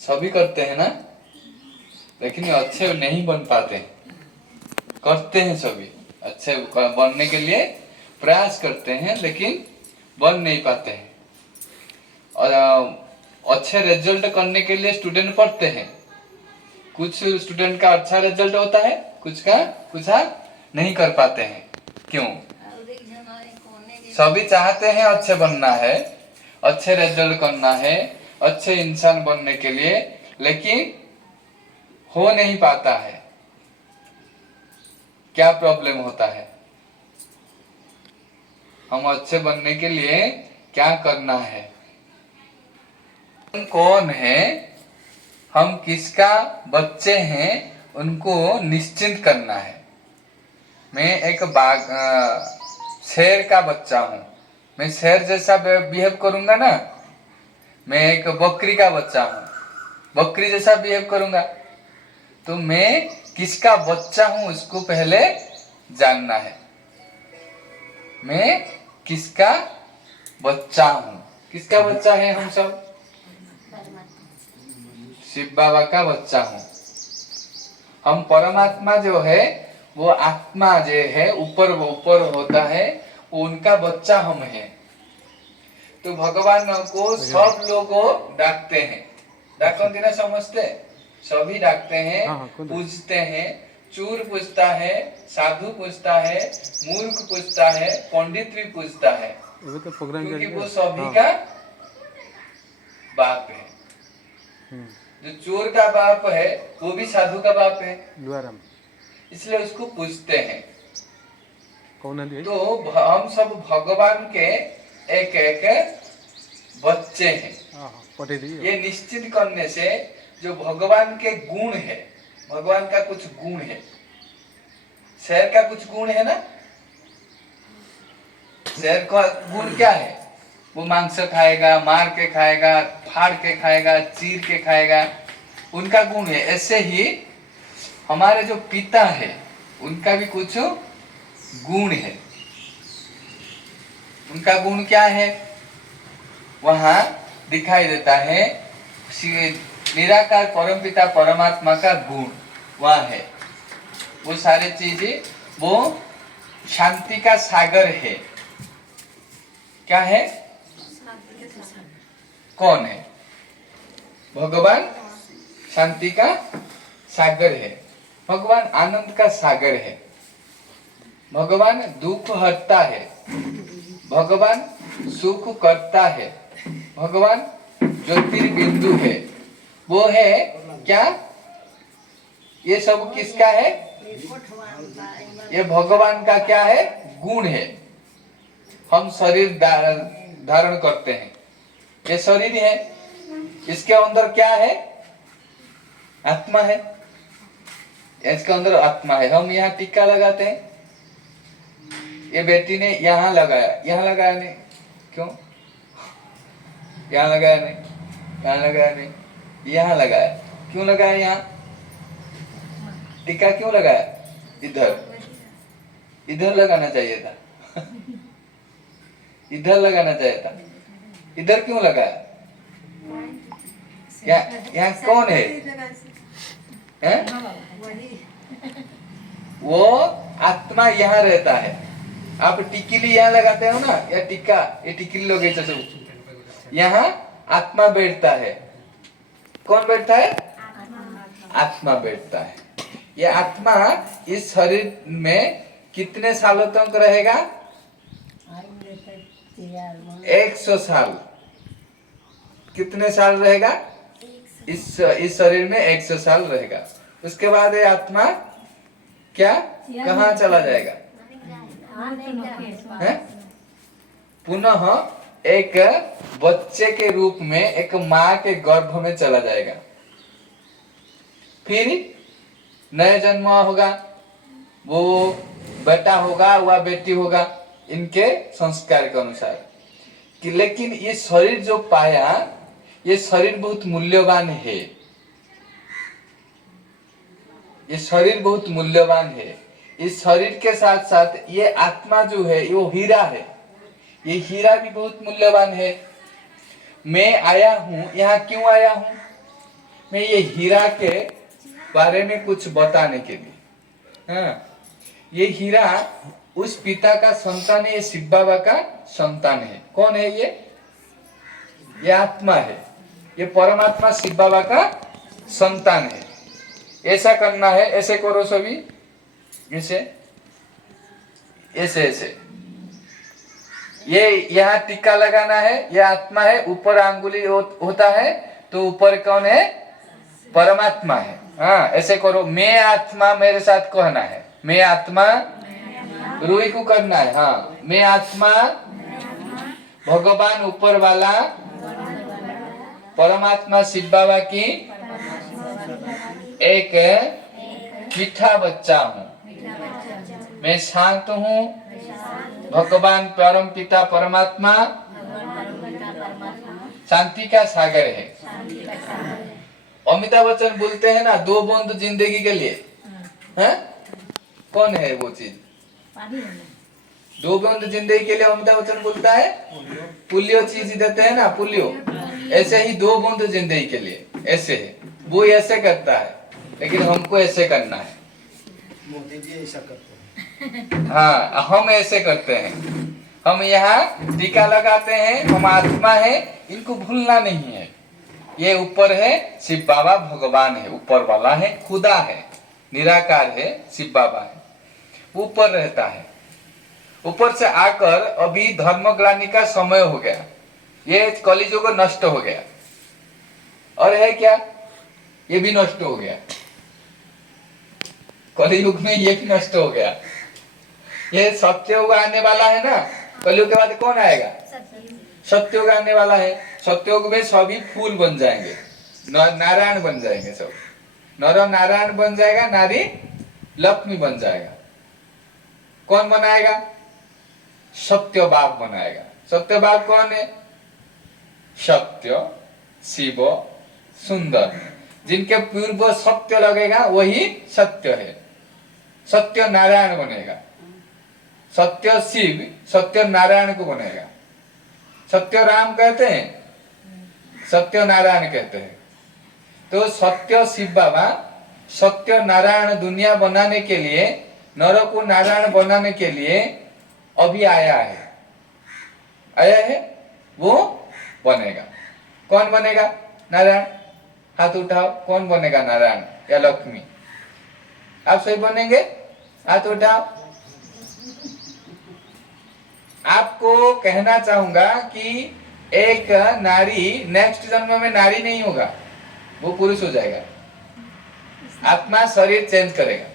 सभी करते हैं ना, लेकिन ये अच्छे नहीं बन पाते। करते हैं सभी, अच्छे बनने के लिए प्रयास करते हैं, लेकिन बन नहीं पाते हैं। और अच्छे रिजल्ट करने के लिए स्टूडेंट पढ़ते हैं। कुछ स्टूडेंट का अच्छा रिजल्ट होता है, कुछ का कुछ नहीं कर पाते हैं। क्यों? सभी चाहते हैं अच्छे बनना है, अच्छे रिजल्ट करना है, अच्छे इंसान बनने के लिए, लेकिन हो नहीं पाता है। क्या प्रॉब्लम होता है? हम अच्छे बनने के लिए क्या करना है? कौन है, हम किसका बच्चे हैं, उनको निश्चिंत करना है। मैं एक शेर का बच्चा हूँ, मैं शेर जैसा बिहेव करूंगा ना। मैं एक बकरी का बच्चा हूँ, बकरी जैसा बिहेव करूंगा। तो मैं किसका बच्चा हूँ उसको पहले जानना है। मैं किसका बच्चा हूँ? किसका बच्चा है हम सब? शिव बाबा का बच्चा हूँ। हम परमात्मा जो है, वो आत्मा जो है ऊपर होता है, उनका बच्चा हम हैं। तो भगवान को सब लोग डाकते हैं, डाकते ना, समझते? सभी डाकते हैं, पूजते हैं। चूर पूजता है, साधु पूजता है, मूर्ख पूजता है, पंडित भी पूजता है, क्योंकि वो सभी का बाप है। जो चोर का बाप है वो भी साधु का बाप है, इसलिए उसको पूजते हैं। तो हम सब भगवान के एक एक बच्चे हैं। ये निश्चित करने से जो भगवान के गुण है, भगवान का कुछ गुण है, शेर का कुछ गुण है ना। शेर का गुण क्या है? वो मांस खाएगा, मार के खाएगा, फाड़ के खाएगा, चीर के खाएगा, उनका गुण है। ऐसे ही हमारे जो पिता है उनका भी कुछ गुण है। उनका गुण क्या है? वहां दिखाई देता है, निराकार परमपिता परमात्मा का गुण वहां है। वो सारी चीजें, वो शांति का सागर है। क्या है? कौन है? भगवान शांति का सागर है, भगवान आनंद का सागर है, भगवान दुख हरता है, भगवान सुख करता है, भगवान ज्योतिर्बिंदु है। वो है क्या? ये सब किसका है? ये भगवान का क्या है? गुण है। हम शरीर धारण करते हैं, ये शरीर है, इसके अंदर क्या है? आत्मा है, इसके अंदर आत्मा है। हम यहाँ टीका लगाते हैं, ये बेटी ने यहाँ लगाया, यहाँ लगाया नहीं, क्यों? यहाँ लगाया नहीं, यहाँ लगाया नहीं, यहाँ लगाया, क्यों लगाया? यहाँ टीका क्यों लगाया? इधर लगाना चाहिए था, इधर लगाना चाहिए था, इधर क्यों लगाया? यहाँ कौन है? वो आत्मा यहाँ रहता है। आप टिकली यहाँ लगाते हो ना, या टिक्का, ये टिकली लोग यहाँ आत्मा बैठता है। कौन बैठता है? आत्मा बैठता है। ये आत्मा इस शरीर में कितने सालों तक रहेगा? 100 साल। कितने साल रहेगा? इस शरीर में 100 साल रहेगा। उसके बाद ये आत्मा क्या, कहाँ चला जाएगा? है? पुनः एक बच्चे के रूप में एक माँ के गर्भ में चला जाएगा। फिर नया जन्म होगा, वो बेटा होगा वह बेटी होगा, इनके संस्कार के अनुसार। कि लेकिन ये शरीर जो पाया, ये शरीर बहुत मूल्यवान है। ये शरीर बहुत मूल्यवान है। इस शरीर के साथ साथ ये आत्मा जो है वो हीरा है। ये हीरा भी बहुत मूल्यवान है। मैं आया हूँ यहाँ, क्यों आया हूँ? में ये हीरा के बारे में कुछ बताने के लिए। हाँ, ये हीरा उस पिता का संतान है, ये शिव बाबा का संतान है। कौन है ये आत्मा है, ये परमात्मा शिव बाबा का संतान है। ऐसा करना है, ऐसे करो सभी, ऐसे ऐसे ऐसे। ये यहाँ टीका लगाना है, ये आत्मा है, ऊपर अंगुली होता है तो ऊपर कौन है? परमात्मा है। हाँ, ऐसे करो, मैं आत्मा, मेरे साथ कहना है, मैं आत्मा, रूही को करना है। हाँ, मैं आत्मा भगवान ऊपर वाला परमात्मा शिव बाबा की एक मीठा बच्चा हूँ। मैं शांत हूँ, भगवान परम पिता परमात्मा शांति का सागर है। अमिताभ बच्चन बोलते हैं ना, 2 बूंद जिंदगी के लिए। हैं? कौन है वो चीज? 2 बूंद जिंदगी के लिए अमिताभ बच्चन बोलता है, पोलियो चीज देते हैं ना, पोलियो। ऐसे ही 2 बूंद जिंदगी के लिए, ऐसे है। वो ऐसे करता है, लेकिन हमको ऐसे करना है। मोदी जी ऐसा करते हैं। हाँ, हम ऐसे करते हैं। हम यहाँ टीका लगाते हैं, हम आत्मा है, इनको भूलना नहीं है। ये ऊपर है, शिव बाबा भगवान है, ऊपर वाला है, खुदा है, निराकार है, शिव बाबा है, ऊपर रहता है। ऊपर से आकर अभी धर्मग्लानि का समय हो गया, ये कलियुग नष्ट हो गया। और है क्या? ये भी नष्ट हो गया। कलियुग में ये भी नष्ट हो गया। ये सत्ययुग आने वाला है ना, कलयुग के बाद कौन आएगा? सत्ययुग आने वाला है। सत्ययुग में सभी फूल बन जाएंगे, नारायण बन जाएंगे, सब नर नारायण बन जाएगा, नारी लक्ष्मी बन जाएगा। कौन बनाएगा? सत्यबाग बनाएगा। सत्यबाग कौन है? सत्य, शिव, सुंदर, जिनके पूर्व सत्य लगेगा वही सत्य है। सत्य नारायण बनेगा। सत्य शिव सत्य नारायण को बनेगा। सत्य राम कहते हैं, सत्य नारायण कहते हैं। तो सत्य शिव बाबा सत्य नारायण दुनिया बनाने के लिए, नर को नारायण बनाने के लिए अभी आया है, वो बनेगा। कौन बनेगा नारायण? हाथ उठाओ, कौन बनेगा नारायण या लक्ष्मी? आप सही बनेंगे? हाथ उठाओ। आपको कहना चाहूंगा कि एक नारी नेक्स्ट जन्म में नारी नहीं होगा, वो पुरुष हो जाएगा। आत्मा शरीर चेंज करेगा,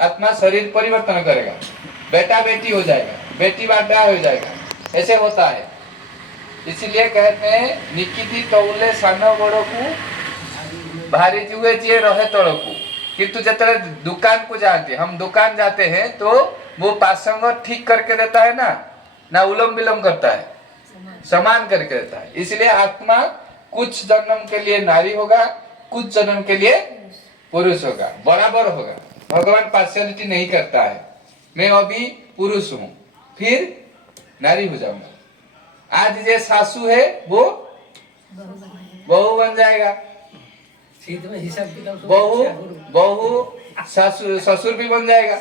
आत्मा शरीर परिवर्तन करेगा, बेटा बेटी हो जाएगा, बेटी बेटा हो जाएगा, ऐसे होता है। इसलिए कहते हैं निकिति तौले सान बड़कू भारी जुए जिए रहे तड़कू। किंतु जब दुकान को जाते, हम दुकान जाते हैं तो वो पासंग ठीक करके देता है ना उलम विलम करता है, समान करके देता है। इसलिए आत्मा कुछ जन्म के लिए नारी होगा, कुछ जन्म के लिए पुरुष होगा, बराबर होगा। भगवान पार्शियलिटी नहीं करता है। मैं अभी पुरुष हूँ, फिर नारी हो जाऊंगा। आज जो सासू है वो बहू बन जाएगा, बहू ससुर भी बन जाएगा।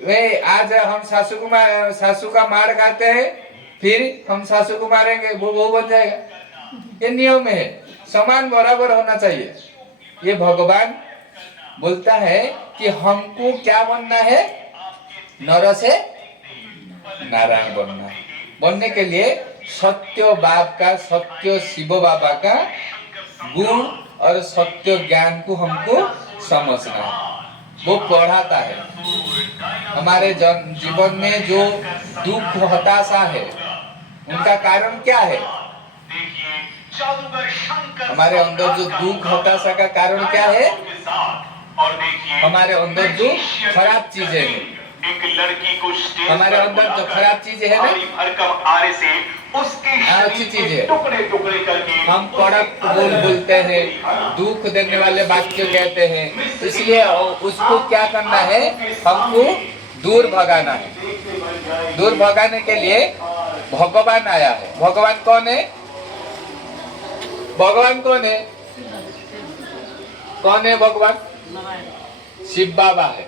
वे आज हम सासू का मार खाते हैं, फिर हम सासू को मारेंगे, वो बहू बन जाएगा। ये नियम है, समान बराबर होना चाहिए। ये भगवान बोलता है कि हमको क्या बनना है? नर से नारायण बनना है। बनने के लिए सत्य बाप का, सत्य शिव बाबा का गुण और सत्य ज्ञान को हमको समझना है। वो पढ़ाता है। हमारे जीवन में जो दुख हताशा है, उनका कारण क्या है? हमारे अंदर जो दुख हताशा का कारण क्या है? हमारे अंदर जो खराब चीजें हैं, हमारे अंदर जो खराब चीजें है ना, अच्छी चीज है। हम कड़क बोलते हैं, दुख देने वाले वाक्य कहते हैं, इसलिए उसको क्या करना है? हमको दूर भगाना है। दूर भगाने के लिए भगवान आया है। भगवान कौन है? भगवान कौन है? कौन है भगवान? शिव बाबा है,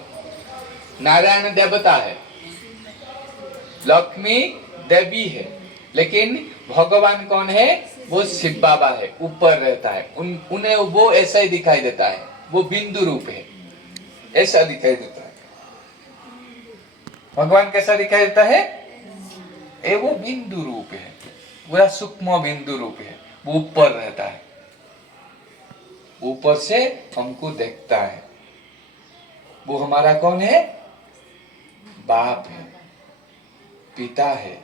नारायण देवता है, लक्ष्मी देवी है, लेकिन भगवान कौन है? वो शिव बाबा है, ऊपर रहता है। उन्हें वो ऐसा ही दिखाई देता है, वो बिंदु रूप है, ऐसा दिखाई देता है। भगवान कैसा दिखाई देता है? वो बिंदु रूप है, पूरा सूक्ष्म बिंदु रूप है, वो ऊपर रहता है, ऊपर से हमको देखता है। वो हमारा कौन है? बाप है, पिता है,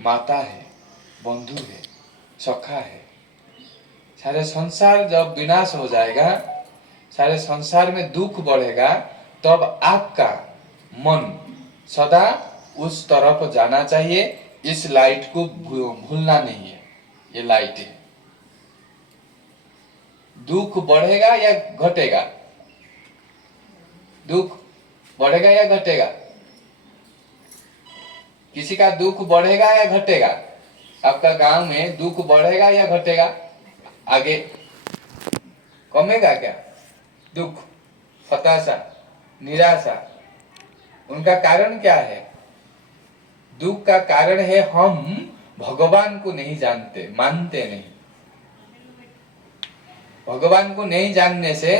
माता है, बंधु है, सखा है। सारे संसार जब विनाश हो जाएगा, सारे संसार में दुख बढ़ेगा, तब आपका मन सदा उस तरफ जाना चाहिए। इस लाइट को भूलना नहीं है, ये लाइट है। दुख बढ़ेगा या घटेगा? दुख बढ़ेगा या घटेगा? किसी का दुख बढ़ेगा या घटेगा? आपका गांव में दुख बढ़ेगा या घटेगा? आगे कमेगा क्या? दुख, हताशा, निराशा, उनका कारण क्या है? दुख का कारण है हम भगवान को नहीं जानते, मानते नहीं। भगवान को नहीं जानने से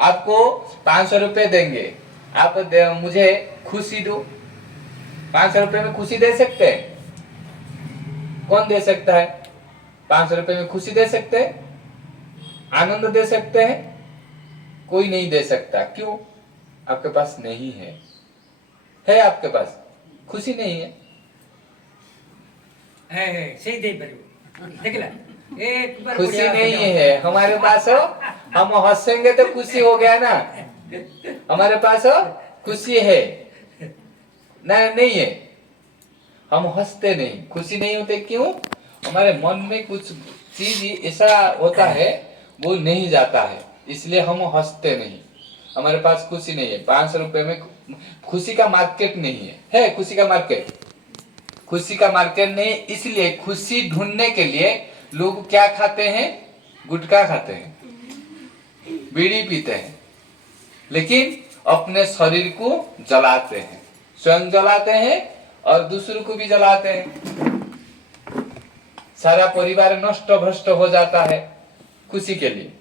आपको 500 रुपए देंगे, आप मुझे खुशी दो। 500 रुपए में खुशी दे सकते हैं? कौन दे सकता है? 500 रुपए में खुशी दे सकते हैं? आनंद दे सकते हैं? कोई नहीं दे सकता। क्यों? आपके पास नहीं है। है आपके पास? खुशी नहीं है। सही दे देखला एक बार खुशी नहीं है हमारे पास हो, हम हंसेंगे तो खुशी हो गया ना। हमारे पास हो, खुशी है ना? नहीं है, हम हंसते नहीं, खुशी नहीं होते। क्यों? हमारे मन में कुछ चीज ऐसा होता है, वो नहीं जाता है, इसलिए हम हंसते नहीं। हमारे पास खुशी नहीं है। 500 रुपए में खुशी का मार्केट नहीं है। है खुशी का मार्केट? खुशी का मार्केट नहीं, इसलिए खुशी ढूंढने के लिए लोग क्या खाते हैं? गुटखा खाते हैं, बीड़ी पीते हैं, लेकिन अपने शरीर को जलाते हैं, स्वयं जलाते हैं और दूसरों को भी जलाते हैं। सारा परिवार नष्ट भ्रष्ट हो जाता है खुशी के लिए।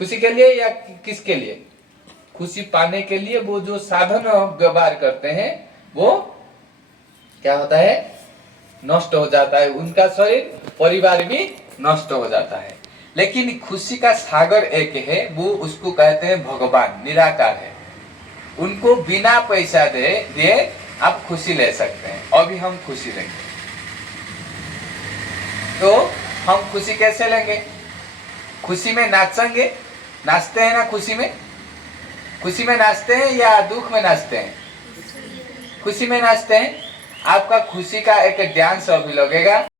खुशी के लिए या किसके लिए? खुशी पाने के लिए वो जो साधन व्यवहार करते हैं, वो क्या होता है? नष्ट हो जाता है। उनका शरीर, परिवार भी नष्ट हो जाता है। लेकिन खुशी का सागर एक है, वो उसको कहते हैं भगवान, निराकार है। उनको बिना पैसा दिए आप खुशी ले सकते हैं। अभी हम खुशी लेंगे, तो हम खुशी कैसे लेंगे? खुशी में नाचेंगे। नाचते हैं ना खुशी में? खुशी में नाचते हैं या दुख में नाचते हैं? खुशी में नाचते हैं। आपका खुशी का एक डांस अभी लगेगा।